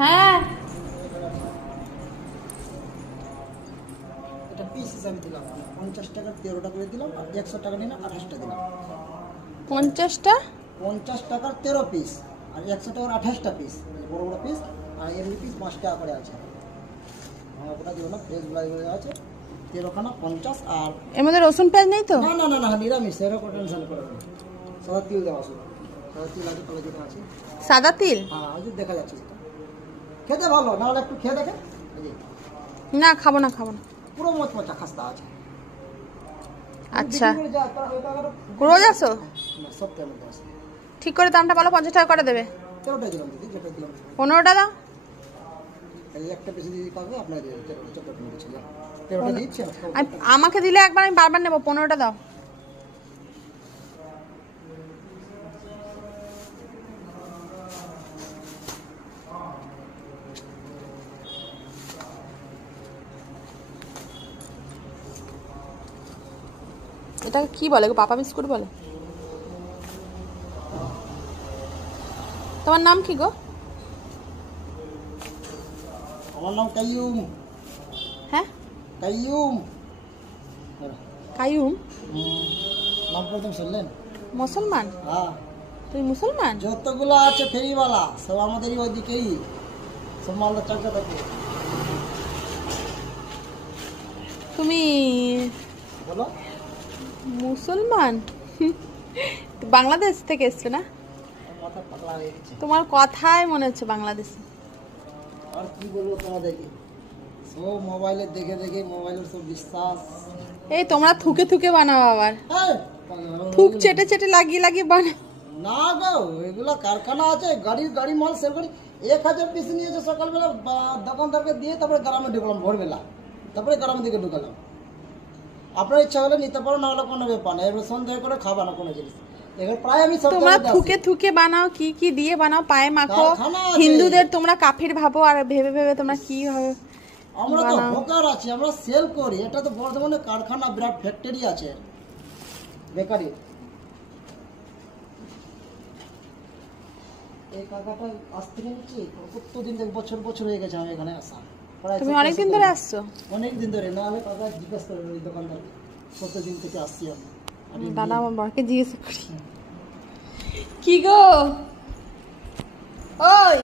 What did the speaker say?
হ্যাঁ এটা পিস হিসাবে দিলাম 50 টাকা 13টা করে দিলাম আর 100 টাকা নিলাম 28টা দিলাম 50টা 50 টাকার 13 পিস আর 100 টাকার 28টা পিস বড় বড় পিস আর এমনি পিস 5 টাকা করে আছে ওটা দিও না ফ্রেশ গুলো আছে 13 খানা 50 আর এর মধ্যে রসুন পেঁয়াজ নেই তো? না না না না নিরামিষ এরকম টেনশন করো না সাদা তিল দেওয়া আছে সাদা তিল আছে তলে যেটা আছে সাদা তিল? হ্যাঁ ওই যে দেখা যাচ্ছে খেতে ভালো না হলে একটু খেয়ে দেখে না খাবো না পুরো মচমচা খাস্তা আছে। আচ্ছা রোজ আসো? না সপ্তাহের মধ্যে আসে। ঠিক করে দামটা বলো, 50 টাকা করে দেবে। 13টা দিলাম দিদি, যেটা দিলাম 15টা দাও। এই একটা বেশি দিদি পাবে আপনার 13টা নিয়ে চলে 13টা দিচ্ছি। আমাকে দিলে একবার আমি বারবার নেব, 15টা দাও। এটাকে কি বলে গো? পাপা বিস্কুট বলে? তোমার নাম কি গো? আমার নাম কাইয়ুম। হ্যাঁ কাইয়ুম। কাইয়ুম নাম প্রথম শুনলেন? মুসলমান? হ্যাঁ। তুই মুসলমান? যতগুলো আছে ফেরিওয়ালা সব আমাদেরই ওইদিকেই, সব মালদা চর্চা থাকে। তুমি বলো মুসলমান? বাংলাদেশ থেকে এসছো না? মাথা পাগলা হয়ে গেছে। তোমার কথাই মনে হচ্ছে বাংলাদেশি। আর কি বলবো তোমাদেরকে, সব মোবাইলে দেখে দেখে মোবাইলের সব বিশ্বাস। এই তোমরা থুকে থুকে বানাও, আবার এই, থুক চেটে চেটে লাগিয়ে লাগিয়ে বানাও। না গো, এগুলো কারখানা আছে, গাড়ি মাল সেল করি। 1000 পিস নিয়েছে সকালবেলা দোকানদারকে দিয়ে, তারপরে গ্রামে ঢুকলাম ভোরবেলা, তারপরে গ্রামের দিকে ঢুকালাম। আপনার ইচ্ছা হলে নিতে পারো, না হলে কোনো ব্যাপার না। এবার সন্দেহ করে খাবা না কোনো জিনিস। এবার প্রায় আমি সব তোমরা থুকে থুকে বানাও, কি কি দিয়ে বানাও, পায়ে মাখো। হিন্দুদের তোমরা কাফির ভাবো, আর ভেবে ভেবে তোমরা কি ভাবে। আমরা তো হকার আছি, আমরা সেল করি। এটা তো বর্ধমানে কারখানা, বিরাট ফ্যাক্টরি আছে বেকারি। এই কাকাটা আসতে নিচ্ছি কতদিন থেকে, বছর হয়ে গেছে আমি এখানে আসা। তুমি অনেকদিন ধরে আসছো? অনেকদিন ধরে। না হলে কাকা জিজ্ঞাসা করে ওই দোকানদার কতদিন থেকে আসছি আমি। দাদা আমার বরকে জিজ্ঞেস করি। কি গো ওই